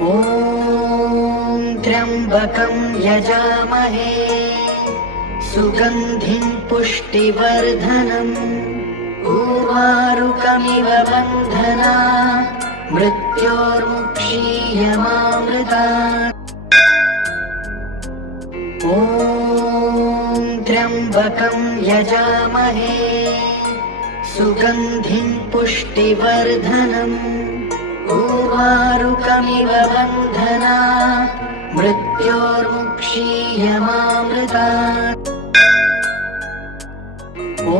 ॐ त्र्यम्बकं यजामहे सुगन्धिं पुष्टिवर्धनम् उर्वारुकमिव बन्धनात् मृत्योर्मुक्षीयमामृतात्। ॐ त्र्यम्बकं यजामहे सुगन्धिं पुष्टिवर्धनम् उर्वारुकमिव बन्धनात् मृत्योर्मुक्षीयमामृतात्। ॐ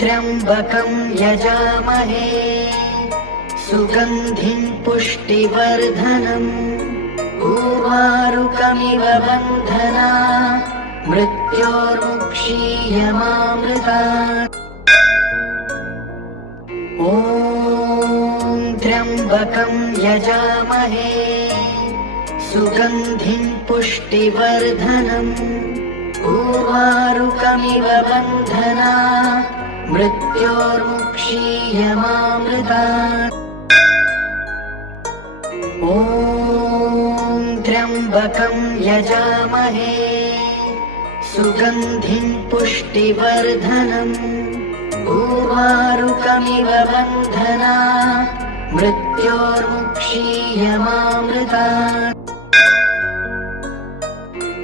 त्र्यम्बकं यजामहे सुगन्धिं पुष्टिवर्धनम् उर्वारुकमिव बन्धनात् मृत्योर्मुक्षीयमामृतात्। ॐ त्र्यम्बकं यजामहे सुगन्धिं पुष्टिवर्धनम् उर्वारुकमिव बन्धनात् मृत्योर्मुक्षीयमामृतात्। ॐ त्र्यम्बकं यजामहे सुगन्धिं पुष्टिवर्धनम् उर्वारुकमिव बन्धनात् मृत्योर्मुक्षीयमामृतात्।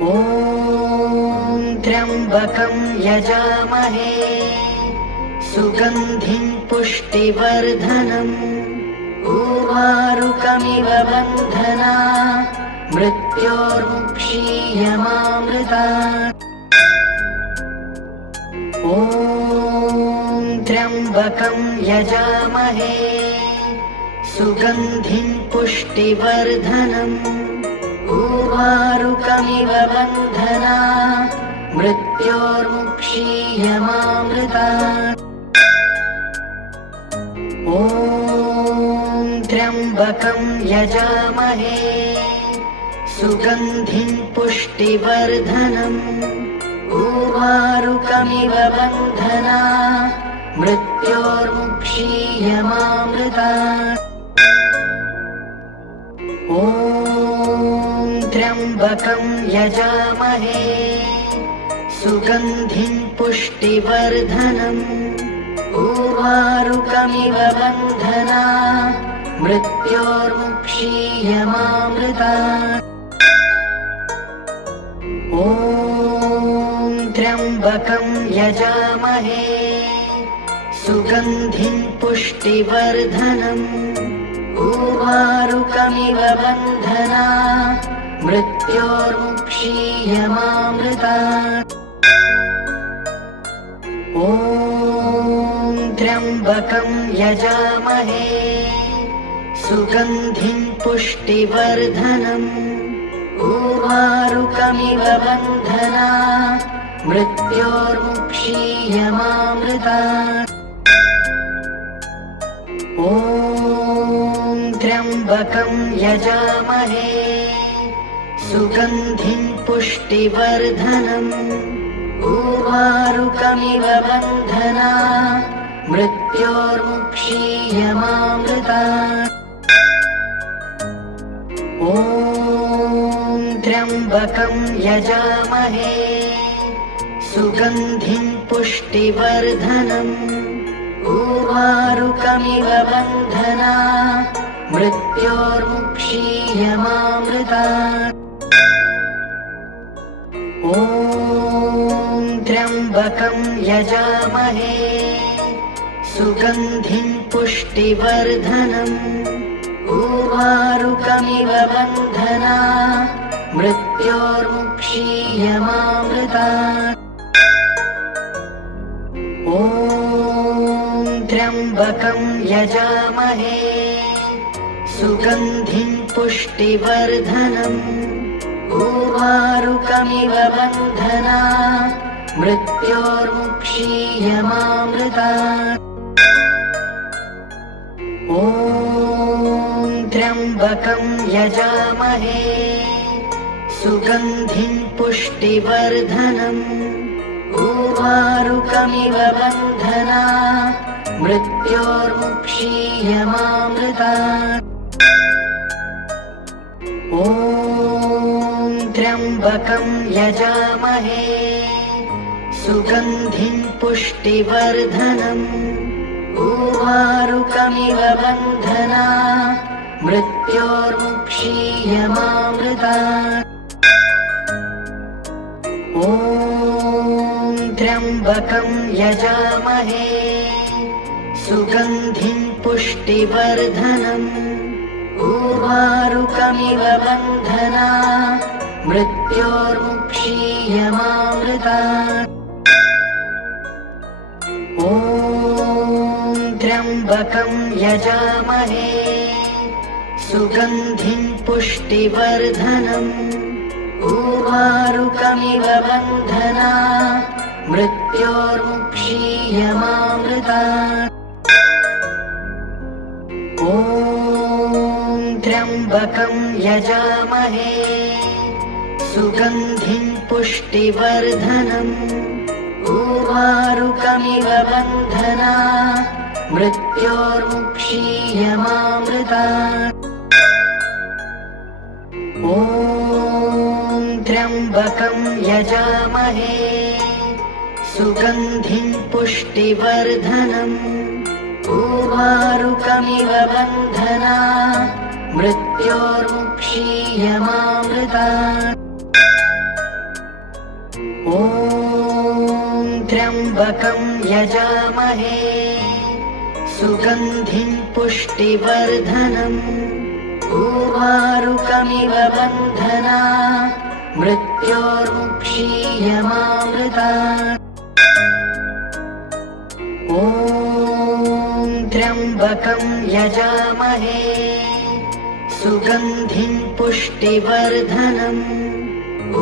ॐ त्र्यम्बकं यजामहे सुगन्धिं पुष्टिवर्धनम् उर्वारुकमिव बन्धनात् मृत्योर्मुक्षीयमामृतात्। ॐ त्र्यम्बकं यजामहे सुगन्धिं पुष्टिवर्धनम् उर्वारुकमिव बन्धनात् मृत्योर्मुक्षीयमामृतात्। ॐ त्र्यम्बकं यजामहे सुगन्धिं पुष्टिवर्धनम् उर्वारुकमिव बन्धनात् मृत्योर्मुक्षीयमामृतात्। ॐ त्र्यम्बकं यजामहे सुगन्धिं पुष्टिवर्धनम् उर्वारुकमिव बन्धनात् मृत्योर्मुक्षीयमामृतात्। ॐ त्र्यम्बकं यजामहे सुगन्धिं पुष्टिवर्धनम् उर्वारुकमिव बन्धनात् मृत्योर्मुक्षीयमामृतात्। ॐ त्र्यम्बकं यजामहे सुगन्धिं पुष्टिवर्धनम् उर्वारुकमिव बन्धनात् मृत्योर्मुक्षीयमामृतात्। ॐ त्र्यम्बकं यजामहे सुगन्धिं पुष्टिवर्धनम् उर्वारुकमिव बन्धनात् मृत्योर्मुक्षीयमामृतात्। ॐ त्र्यम्बकं यजामहे सुगन्धिं पुष्टिवर्धनम् उर्वारुकमिव बन्धनात् मृत्योर्मुक्षीयमामृतात्। ॐ त्र्यम्बकं यजामहे सुगन्धिं पुष्टिवर्धनम् उर्वारुकमिव बन्धनात् मृत्योर्मुक्षीयमामृतात्। ॐ त्र्यम्बकं यजामहे सुगन्धिं पुष्टिवर्धनम् उर्वारुकमिव बन्धनात् मृत्योर्मुक्षीयमामृतात्। ॐ त्र्यम्बकं यजामहे सुगन्धिं पुष्टिवर्धनम् उर्वारुकमिव बन्धनात् मृत्योर्मुक्षीयमामृतात्। ॐ त्र्यम्बकं यजामहे सुगन्धिं पुष्टिवर्धनम् उर्वारुकमिव बन्धनात् मृत्योर्मुक्षीयमामृतात्। ॐ त्र्यम्बकं यजामहे सुगन्धिं पुष्टिवर्धनम् उर्वारुकमिव बन्धनात् मृत्योर्मुक्षीयमामृतात्। ॐ त्र्यम्बकं यजामहे सुगन्धिं पुष्टिवर्धनम् उर्वारुकमिव बन्धनात् मृत्योर्मुक्षीयमामृतात्। ॐ त्र्यम्बकं यजामहे सुगन्धिं पुष्टिवर्धनम् उर्वारुकमिव बन्धनात् मृत्योर्मुक्षीयमामृतात्। ॐ त्र्यम्बकं यजामहे सुगन्धिं पुष्टिवर्धनम् उर्वारुकमिव बन्धनात् मृत्योर्मुक्षीयमामृतात्। ॐ त्र्यम्बकं यजामहे सुगन्धिं पुष्टिवर्धनम् उर्वारुकमिव बन्धनात् मृत्योर्मुक्षीयमामृतात्। ॐ त्र्यम्बकं यजामहे सुगन्धिं पुष्टिवर्धनम्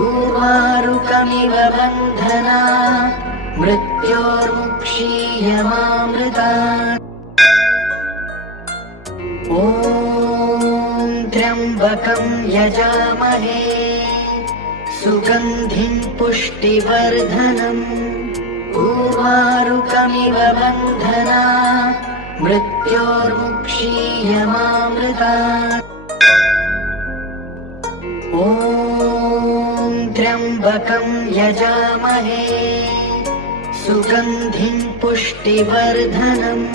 उर्वारुकमिव बन्धनात् मृत्योर्मुक्षीयमामृतात्। ॐ त्र्यम्बकं यजामहे सुगन्धिं पुष्टिवर्धनम् उर्वारुकमिव बन्धनात् मृत्योर्मुक्षीयमामृतात्। ॐ त्र्यम्बकं यजामहे सुगन्धिं पुष्टिवर्धनम्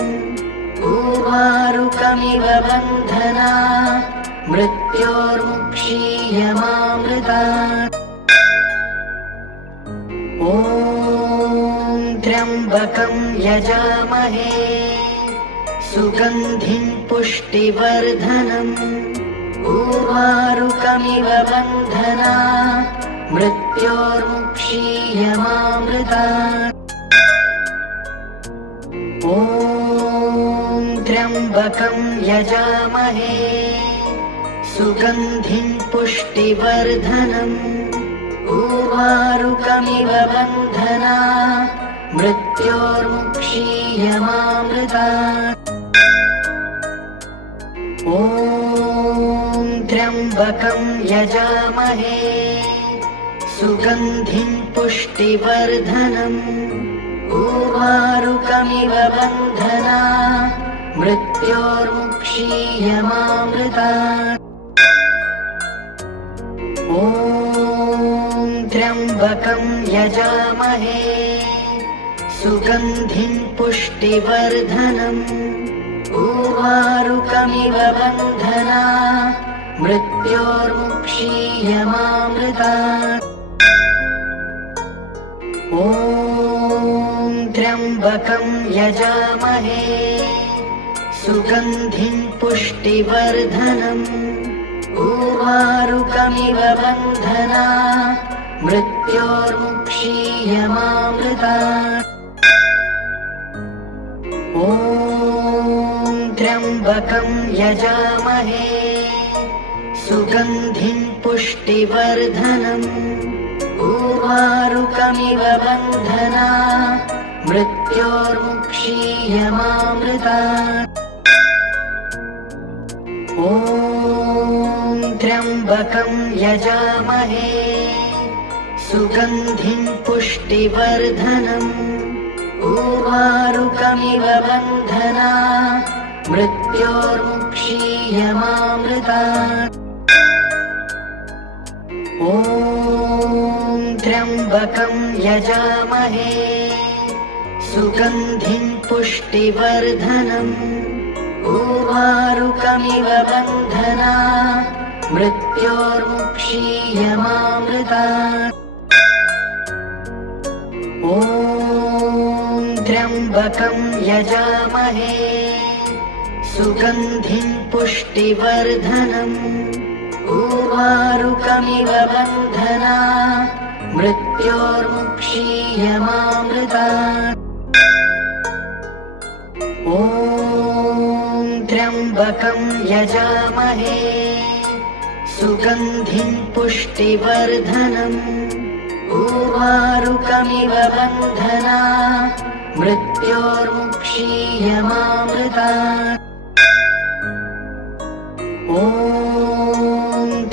उर्वारुकमिव बन्धनात् मृत्योर्मुक्षीयमामृतात्। ॐ त्र्यम्बकं यजामहे सुगन्धिं पुष्टिवर्धनम् उर्वारुकमिव बन्धनात् मृत्योर्मुक्षीयमामृतात्। ॐ त्र्यम्बकं यजामहे सुगन्धिं पुष्टिवर्धनम् उर्वारुकमिव बन्धनात् मृत्योर्मुक्षीयमामृतात्। ॐ त्र्यम्बकं यजामहे सुगन्धिं पुष्टिवर्धनम् उर्वारुकमिव बन्धनात् मृत्योर्मुक्षीयमामृतात्। ॐ त्र्यम्बकं यजामहे सुगन्धिं पुष्टिवर्धनम् उर्वारुकमिव बन्धनात् मृत्योर्मुक्षीयमामृतात्। ॐ त्र्यम्बकं यजामहे सुगन्धिं पुष्टिवर्धनम् उर्वारुकमिव बन्धनात् मृत्योर्मुक्षीयमामृतात्। ॐ त्र्यम्बकं यजामहे सुगन्धिं पुष्टिवर्धनम् उर्वारुकमिव बन्धनात् मृत्योर्मुक्षीयमामृतात्। ॐ त्र्यम्बकं यजामहे सुगन्धिं पुष्टिवर्धनम् उर्वारुकमिव बन्धनात् मृत्योर्मुक्षीयमामृतात्। त्र्यम्बकं यजामहे सुगन्धिं पुष्टिवर्धनम् उर्वारुकमिव बन्धनात् मृत्योर्मुक्षीयमामृतात्। ॐ त्र्यम्बकं यजामहे सुगन्धिं पुष्टिवर्धनम् उर्वारुकमिव बन्धनात् मृत्योर्मुक्षीयमामृतात्। ॐ त्र्यम्बकं यजामहे सुगन्धिं पुष्टिवर्धनम् उर्वारुकमिव बन्धनात् मृत्योर्मुक्षीयमामृतात्। ॐ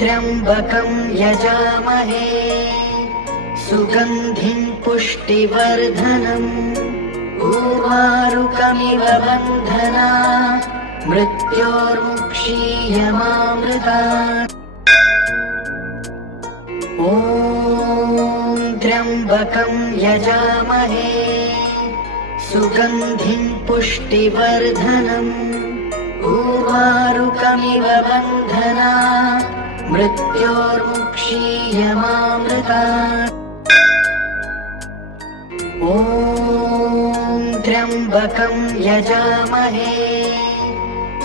त्र्यम्बकं यजामहे सुगन्धिं पुष्टिवर्धनम् उर्वारुकमिव बन्धनात् मृत्योर्मुक्षीयमामृतात्। ॐ त्र्यम्बकं यजामहे सुगन्धिं पुष्टिवर्धनम् उर्वारुकमिव बन्धनात् मृत्योर्मुक्षीयमामृतात्। ॐ त्र्यम्बकं यजामहे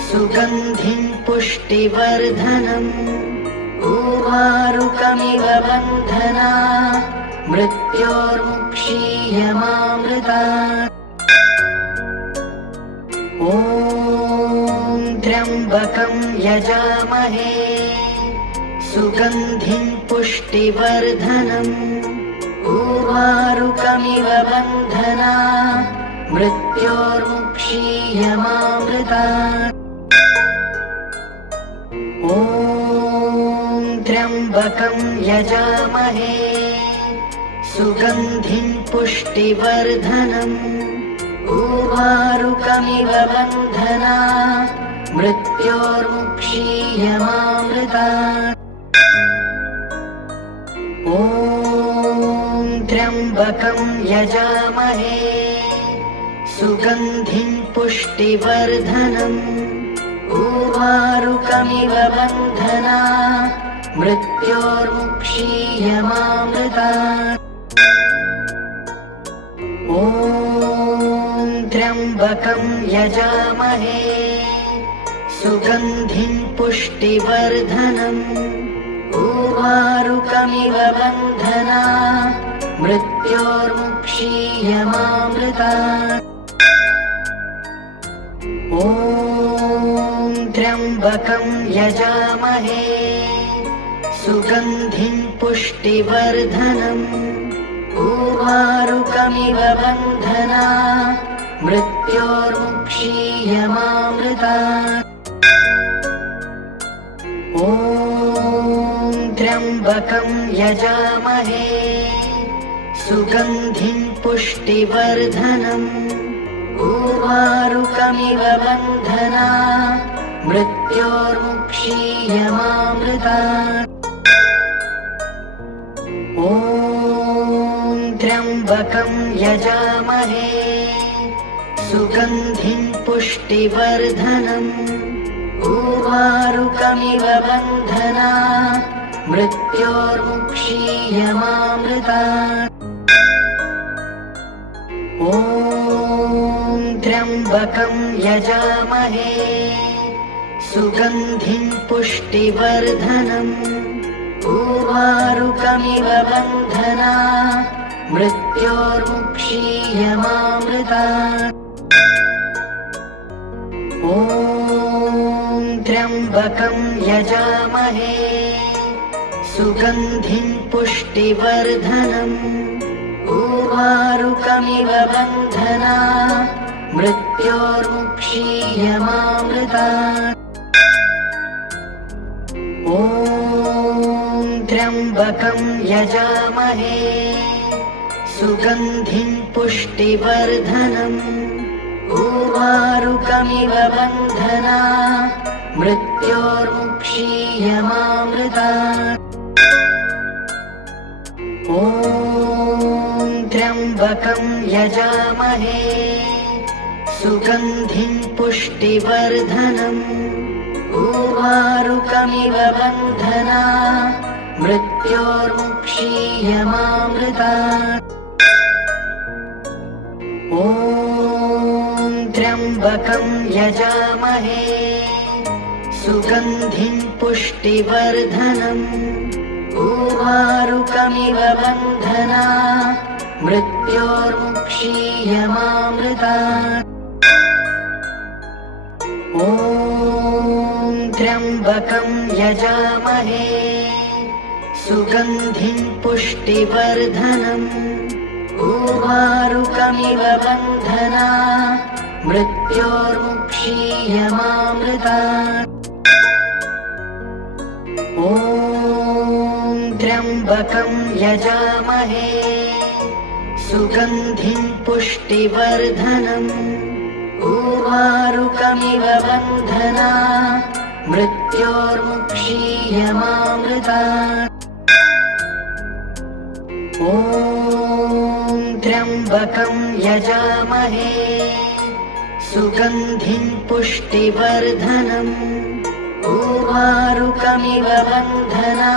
सुगन्धिं पुष्टिवर्धनम् उर्वारुकमिव बन्धनात् मृत्योर्मुक्षीयमामृतात्। ॐ त्र्यम्बकं यजामहे सुगन्धिं पुष्टिवर्धनम् उर्वारुकमिव बन्धनात् मृत्योर्मुक्षीयमामृतात्। ॐ त्र्यम्बकं यजामहे सुगन्धिं पुष्टिवर्धनम् उर्वारुकमिव बन्धनात् मृत्योर्मुक्षीयमामृतात्। ॐ त्र्यम्बकं यजामहे सुगन्धिं पुष्टिवर्धनम् उर्वारुकमिव बन्धनात् मृत्योर्मुक्षीयमामृतात्। ॐ त्र्यम्बकं यजामहे सुगन्धिं पुष्टिवर्धनम् उर्वारुकमिव बन्धनात् मृत्योर्मुक्षीयमामृतात्। ॐ त्र्यम्बकं यजामहे सुगन्धिं पुष्टिवर्धनम् उर्वारुकमिव बन्धनात् मृत्योर्मुक्षीयमामृतात्। ॐ त्र्यम्बकं यजामहे सुगन्धिं पुष्टिवर्धनम् उर्वारुकमिव बन्धनात् मृत्योर्मुक्षीयमामृतात्। ॐ त्र्यम्बकं यजामहे सुगन्धिं पुष्टिवर्धनम् उर्वारुकमिव बन्धनात् मृत्योर्मुक्षीयमामृतात्। ॐ त्र्यम्बकं यजामहे सुगन्धिं पुष्टिवर्धनम् उर्वारुकमिव बन्धनात् मृत्योर्मुक्षीयमामृतात्। ॐ त्र्यम्बकं यजामहे सुगन्धिं पुष्टिवर्धनम् उर्वारुकमिव बन्धनात् मृत्योर्मुक्षीयमामृतात्। ॐ त्र्यम्बकं यजामहे सुगन्धिं पुष्टिवर्धनम् उर्वारुकमिव बन्धनात् मृत्योर्मुक्षीयमामृतात्। ॐ त्र्यम्बकं यजामहे सुगन्धिं पुष्टिवर्धनम् उर्वारुकमिव बन्धना मृत्योर्मुक्षीयमामृतात्। ॐ त्र्यम्बकं यजामहे सुगन्धिं पुष्टिवर्धनम् उर्वारुकमिव बन्धना मृत्योर्मुक्षीयमामृतात्। ॐ त्र्यम्बकं यजामहे सुगन्धिं पुष्टिवर्धनम् उर्वारुकमिव बन्धना मृत्योर्मुक्षीयमामृतात्। ॐ त्र्यम्बकं यजामहे सुगन्धिं पुष्टिवर्धनम् उर्वारुकमिव बन्धना मृत्योर्मुक्षीयमामृतात्। ॐ त्र्यम्बकं यजामहे सुगन्धिं पुष्टिवर्धनम् उर्वारुकमिव बन्धना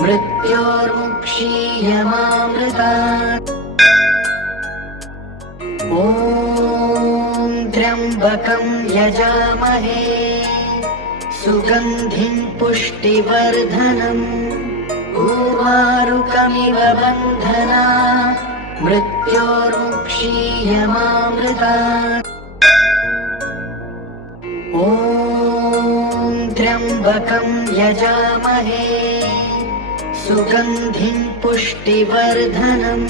मृत्योर्मुक्षीयमामृतात्। ॐ त्र्यम्बकं यजामहे सुगन्धिं पुष्टिवर्धनम् उर्वारुकमिव बन्धना मृत्योर्मुक्षीयमामृतात्। ॐ त्र्यम्बकं यजामहे सुगन्धिं पुष्टिवर्धनम्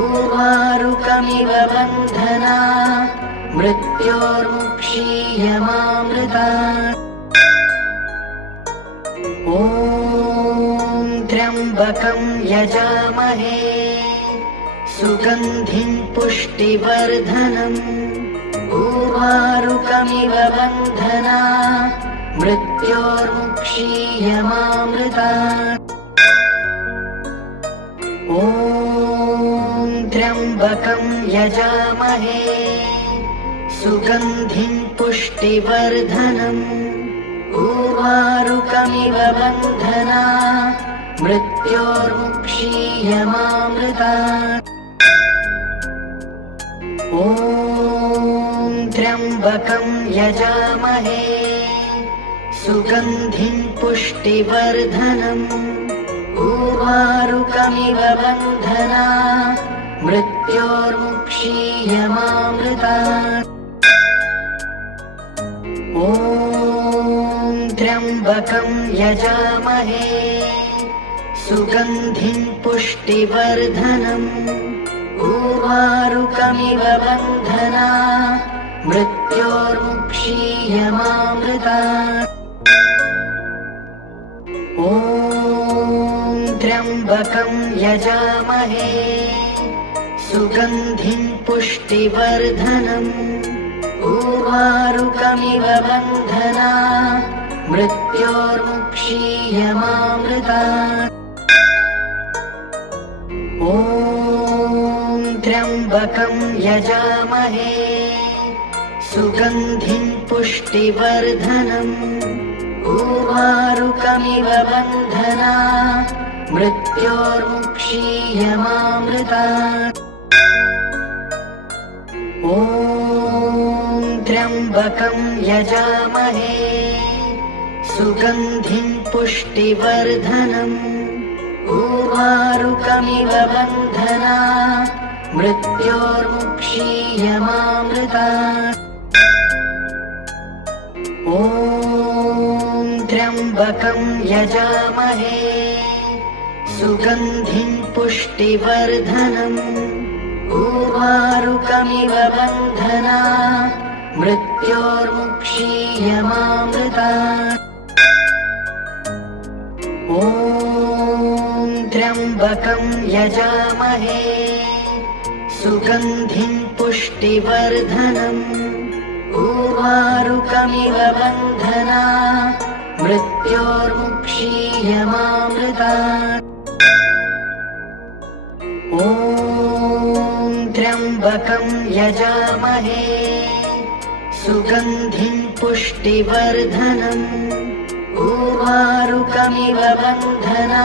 उर्वारुकमिव बन्धना मृत्योर्मुक्षीयमामृतात्। ॐ त्र्यम्बकं यजामहे सुगन्धिं पुष्टिवर्धनम् उर्वारुकमिव बन्धना मृत्योर्मुक्षीयमामृतात्। ॐ त्र्यम्बकं यजामहे सुगन्धिं पुष्टिवर्धनम् उर्वारुकमिव बन्धना मृत्योर्मुक्षीयमामृतात्। ॐ त्र्यम्बकं यजामहे सुगन्धिं पुष्टिवर्धनम् उर्वारुकमिव बन्धना मृत्योर्मुक्षीयमामृतात्। ॐ त्र्यम्बकं यजामहे सुगन्धिं पुष्टिवर्धनम् उर्वारुकमिव बन्धना मृत्योर्मुक्षीयमामृतात्। ॐ त्र्यम्बकं यजामहे सुगन्धिं पुष्टिवर्धनम् उर्वारुकमिव बन्धना मृत्योर्मुक्षीयमामृतात्। ॐ त्र्यम्बकं यजामहे सुगन्धिं पुष्टिवर्धनम् उर्वारुकमिव बन्धना मृत्योर्मुक्षीयमामृतात्। ॐ त्र्यम्बकं यजामहे सुगन्धिं पुष्टिवर्धनम् उर्वारुकमिव बन्धना मृत्योर्मुक्षीयमामृतात्। ॐ त्र्यम्बकं यजामहे सुगन्धिं पुष्टिवर्धनम् उर्वारुकमिव बन्धना मृत्योर्मुक्षीयमामृतात्। ॐ त्र्यम्बकं यजामहे सुगन्धिं पुष्टिवर्धनम् उर्वारुकमिव बन्धना मृत्योर्मुक्षीयमामृतात्। ॐ त्र्यम्बकं यजामहे सुगन्धिं पुष्टिवर्धनम् उर्वारुकमिव बन्धना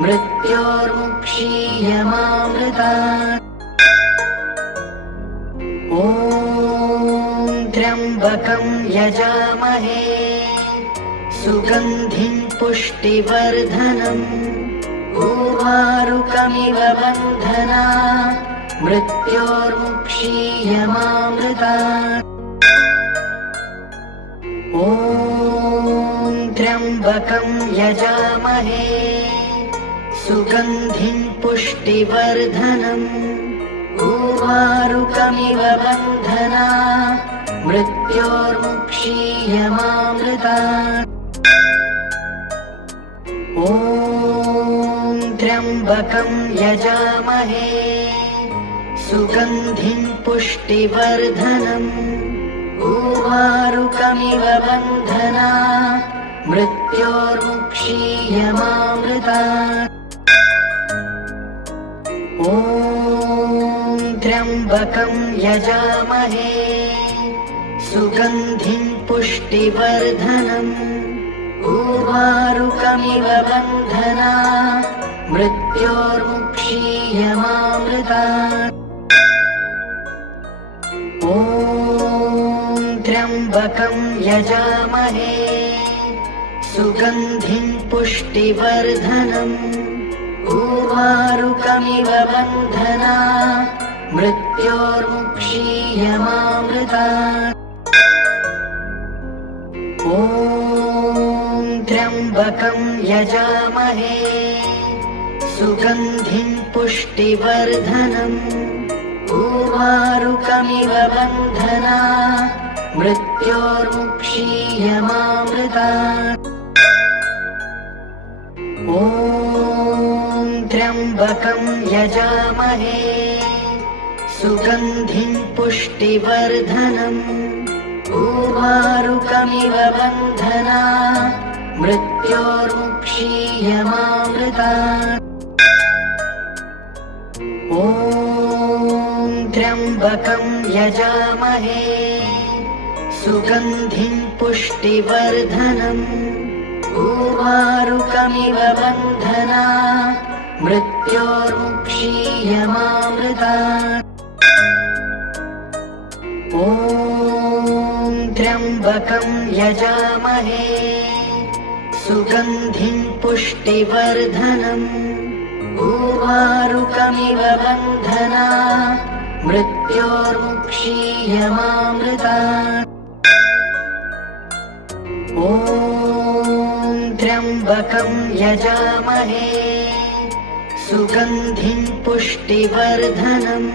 मृत्योर्मुक्षीयमामृतात्। ॐ त्र्यम्बकं यजामहे सुगन्धिं पुष्टिवर्धनम् उर्वारुकमिव बन्धना मृत्योर्मुक्षीयमामृतात्। ॐ त्र्यम्बकं यजामहे सुगन्धिं पुष्टिवर्धनम् उर्वारुकमिव बन्धना मृत्योर्मुक्षीयमामृतात्। ॐ त्र्यम्बकं यजामहे सुगन्धिं पुष्टिवर्धनम् उर्वारुकमिव बन्धना मृत्योर्मुक्षीयमामृतात्। ॐ त्र्यम्बकं यजामहे सुगन्धिं पुष्टिवर्धनम् उर्वारुकमिव बन्धना मृत्योर्मुक्षीयमामृतात्। ॐ त्र्यम्बकं यजामहे सुगन्धिं पुष्टिवर्धनम् उर्वारुकमिव बन्धना मृत्योर्मुक्षीयमामृतात्। ॐ त्र्यम्बकं यजामहे सुगन्धिं पुष्टिवर्धनम् उर्वारुकमिव बन्धना मृत्योर्मुक्षीयमामृतात्। ॐ त्र्यम्बकं यजामहे सुगन्धिं पुष्टिवर्धनम् उर्वारुकमिव बन्धना मृत्योर्मुक्षीयमामृतात्। ॐ त्र्यम्बकं यजामहे सुगन्धिं पुष्टिवर्धनम् उर्वारुकमिव बन्धना मृत्योर्मुक्षीयमामृतात्। ॐ त्र्यम्बकं यजामहे सुगन्धिं पुष्टिवर्धनम् उर्वारुकमिव बन्धना मृत्योर्मुक्षीयमामृतात्। ॐ त्र्यम्बकं यजामहे सुगन्धिं पुष्टिवर्धनम्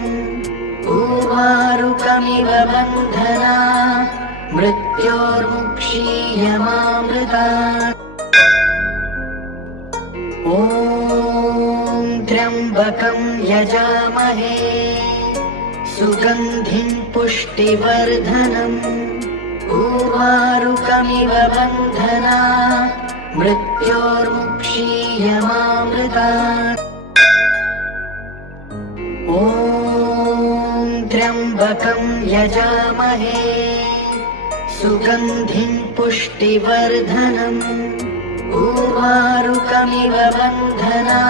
उर्वारुकमिव बन्धना मृत्योर्मुक्षीयमामृतात्। ॐ त्र्यम्बकं यजामहे सुगन्धिं पुष्टिवर्धनम् उर्वारुकमिव बन्धना मृत्योर्मुक्षीयमामृतात्। ॐ त्र्यम्बकं यजामहे सुगन्धिं पुष्टिवर्धनम् उर्वारुकमिव बन्धना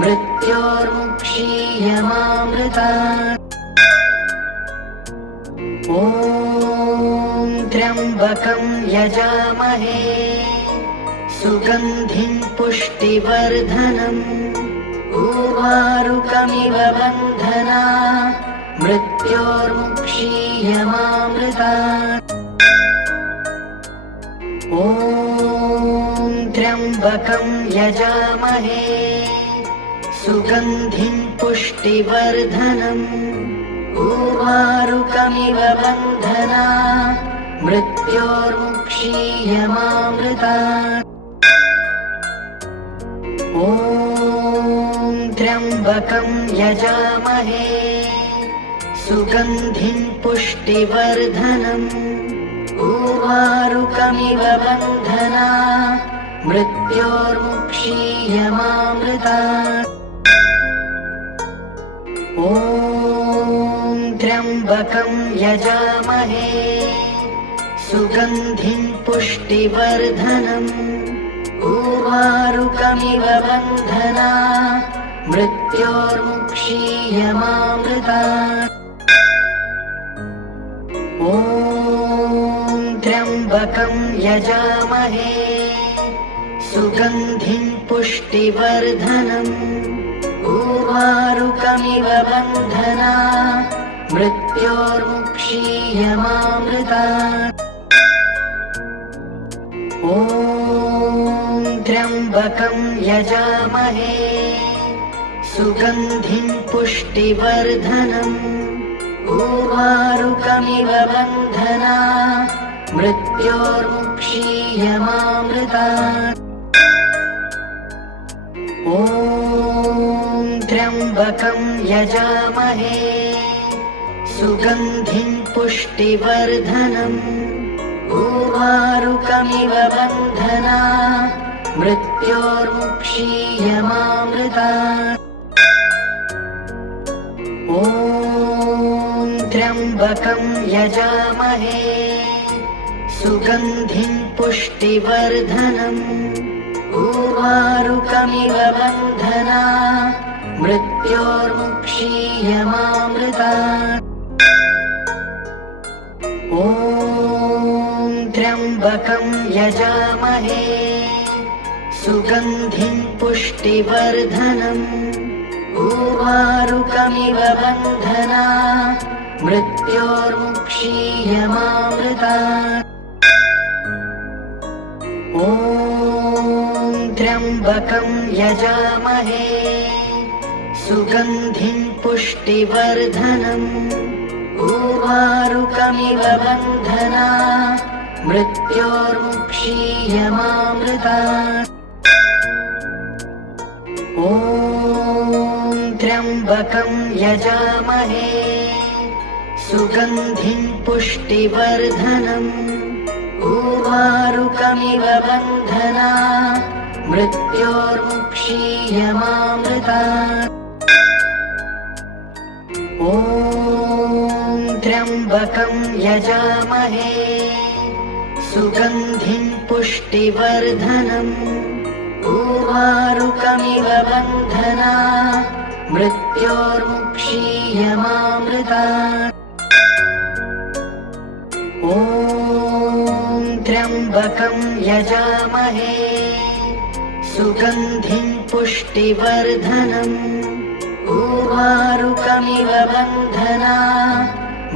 मृत्योर्मुक्षीयमामृतात्। ॐ त्र्यम्बकं यजामहे सुगन्धिं पुष्टिवर्धनम् उर्वारुकमिव बन्धना मृत्योर्मुक्षीयमामृतात्। ॐ त्र्यम्बकं यजामहे सुगन्धिं पुष्टिवर्धनम् उर्वारुकमिव बन्धना मृत्योर्मुक्षीयमामृतात्। ॐ त्र्यम्बकं यजामहे सुगन्धिं पुष्टिवर्धनम् उर्वारुकमिव बन्धना मृत्योर्मुक्षीयमामृतात्। ॐ त्र्यम्बकं यजामहे सुगन्धिं पुष्टिवर्धनम् उर्वारुकमिव बन्धना मृत्योर्मुक्षीयमामृतात्। ॐ त्र्यम्बकं यजामहे सुगन्धिं पुष्टिवर्धनम् उर्वारुकमिव बन्धना मृत्योर्मुक्षीयमामृतात्। ॐ त्र्यम्बकं यजामहे सुगन्धिं पुष्टिवर्धनम् उर्वारुकमिव बन्धना मृत्योर्मुक्षीयमामृतात्। ॐ त्र्यम्बकं यजामहे सुगन्धिं पुष्टिवर्धनम् उर्वारुकमिव बन्धना मृत्योर्मुक्षीयमामृतात्। ॐ त्र्यम्बकं यजामहे सुगन्धिं पुष्टिवर्धनम् उर्वारुकमिव बन्धना मृत्योर्मुक्षीयमामृतात्। ॐ त्र्यम्बकं यजामहे सुगन्धिं पुष्टिवर्धनम् उर्वारुकमिव बन्धना मृत्योर्मुक्षीयमामृतात्। ॐ त्र्यम्बकं यजामहे सुगन्धिं पुष्टिवर्धनम् उर्वारुकमिव बन्धना मृत्योर्मुक्षीयमामृतात्। ॐ त्र्यम्बकं यजामहे सुगन्धिं पुष्टिवर्धनम् उर्वारुकमिव बन्धना मृत्योर्मुक्षीयमामृतात्। ॐ त्र्यम्बकं यजामहे सुगन्धिं पुष्टिवर्धनम् उर्वारुकमिव बन्धना मृत्योर्मुक्षीयमामृतात्। ॐ त्र्यम्बकं यजामहे सुगन्धिं पुष्टिवर्धनम् उर्वारुकमिव बन्धना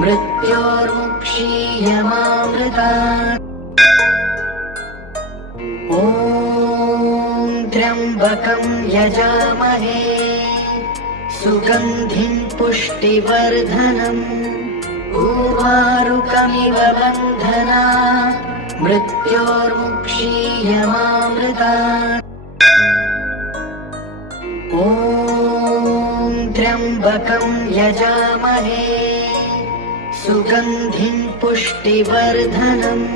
मृत्योर्मुक्षीयमामृतात्। ॐ त्र्यम्बकं यजामहे सुगन्धिं पुष्टिवर्धनम् उर्वारुकमिव बन्धना मृत्योर्मुक्षीयमामृतात्। ॐ त्र्यम्बकं यजामहे सुगन्धिं पुष्टिवर्धनम्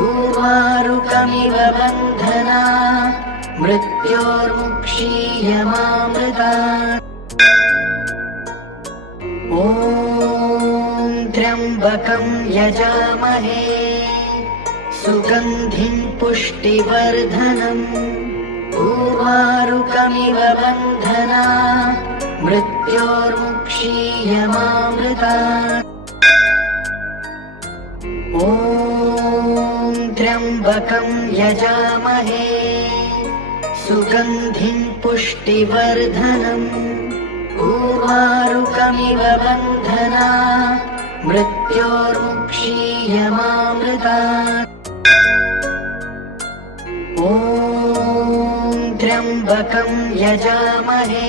उर्वारुकमिव बन्धना मृत्योर्मुक्षीयमामृतात्। ॐ त्र्यम्बकं यजामहे सुगन्धिं पुष्टिवर्धनम् उर्वारुकमिव बन्धना मृत्योर्मुक्षीयमामृतात्। ॐ त्र्यम्बकं यजामहे सुगन्धिं पुष्टिवर्धनम् उर्वारुकमिव बन्धना मृत्योर्मुक्षीयमामृतात्। ॐ त्र्यम्बकं यजामहे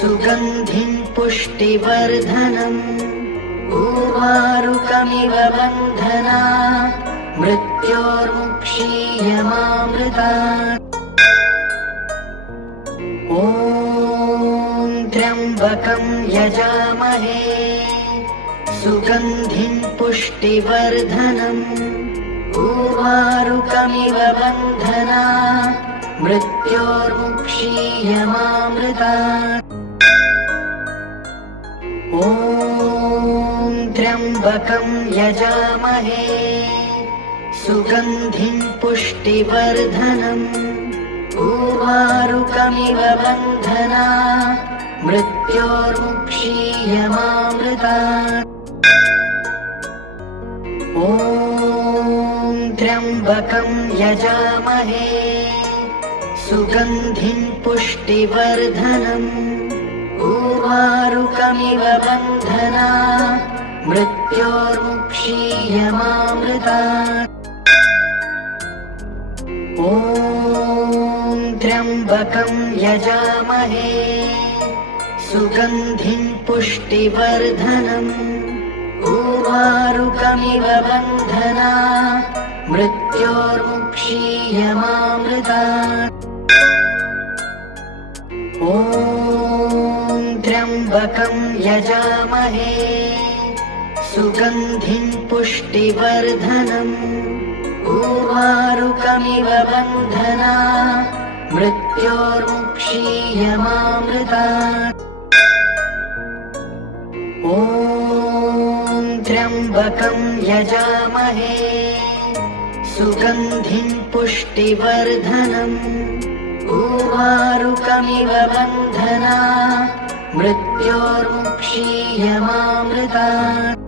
सुगन्धिं पुष्टिवर्धनम् उर्वारुकमिव बन्धना मृत्योर्मुक्षीयमामृतात्। ॐ त्र्यम्बकं यजामहे सुगन्धिं पुष्टिवर्धनम् उर्वारुकमिव बन्धना मृत्योर्मुक्षीयमामृतात्। ॐ त्र्यम्बकं यजामहे सुगन्धिं पुष्टिवर्धनम् उर्वारुकमिव बन्धना मृत्योर्मुक्षीयमामृतात्। ॐ त्र्यम्बकं यजामहे सुगन्धिं पुष्टिवर्धनम् उर्वारुकमिव बन्धना मृत्योर्मुक्षीयमामृतात्। ॐ त्र्यम्बकं यजामहे सुगन्धिं पुष्टिवर्धनम् उर्वारुकमिव बन्धना मृत्योर्मुक्षीयमामृतात्। ॐ त्र्यम्बकं यजामहे सुगन्धिं पुष्टिवर्धनम् उर्वारुकमिव बन्धना मृत्योर्मुक्षीयमामृतात्। ॐ त्र्यम्बकं यजामहे सुगन्धिं पुष्टिवर्धनम् उर्वारुकमिव बन्धना मृत्योर्मुक्षीयमामृतात्।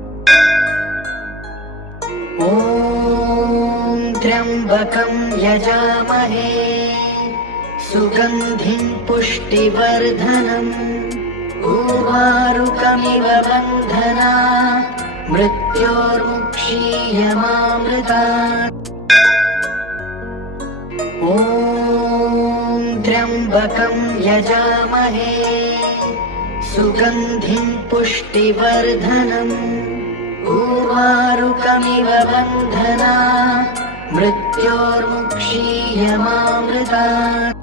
ॐ त्र्यम्बकं यजामहे सुगन्धिं पुष्टिवर्धनम् उर्वारुकमिव बन्धना मृत्योर्मुक्षीयमामृतात्। ॐ त्र्यम्बकं यजामहे सुगन्धिं पुष्टिवर्धनम् उर्वारुकमिव बन्धना मृत्योर्मुक्षीयमामृतात्।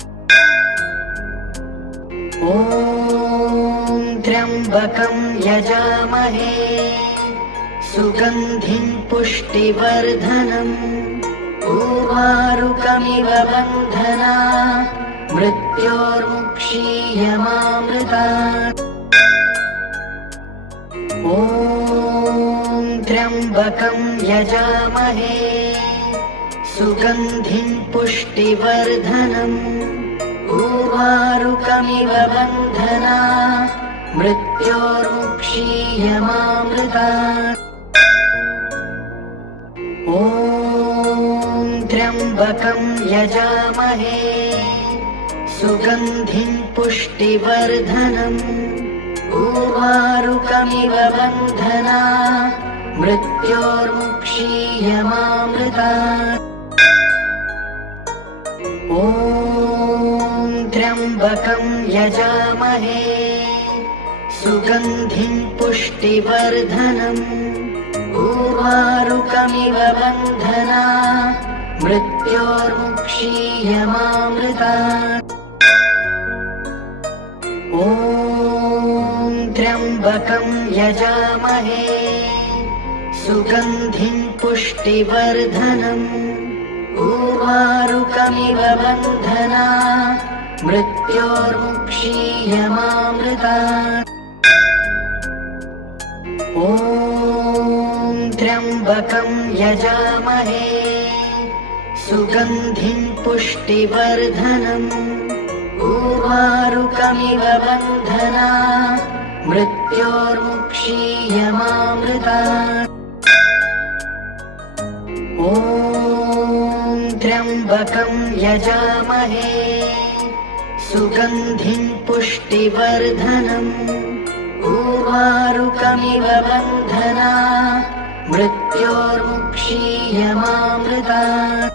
ॐ त्र्यम्बकं यजामहे सुगन्धिं पुष्टिवर्धनम् उर्वारुकमिव बन्धना मृत्योर्मुक्षीयमामृतात्। ॐ त्र्यम्बकं यजामहे सुगन्धिं पुष्टिवर्धनम् उर्वारुकमिव बन्धना मृत्योर्मुक्षीयमामृतात्। ॐ त्र्यम्बकं यजामहे सुगन्धिं पुष्टिवर्धनम् उर्वारुकमिव बन्धना मृत्योर्मुक्षीयमामृतात्। ॐ त्र्यम्बकं यजामहे सुगन्धिं पुष्टिवर्धनम् उर्वारुकमिव बन्धना मृत्योर्मुक्षीयमामृतात्। ॐ त्र्यम्बकं यजामहे सुगन्धिं पुष्टिवर्धनम् उर्वारुकमिव बन्धना मृत्योर्मुक्षीयमामृतात्। ॐ त्र्यम्बकं यजामहे सुगन्धिं पुष्टिवर्धनम् उर्वारुकमिव बन्धना मृत्योर्मुक्षीयमामृतात्। ॐ त्र्यम्बकं यजामहे सुगन्धिं पुष्टिवर्धनम् उर्वारुकमिव बन्धना मृत्योर्मुक्षीयमामृतात्।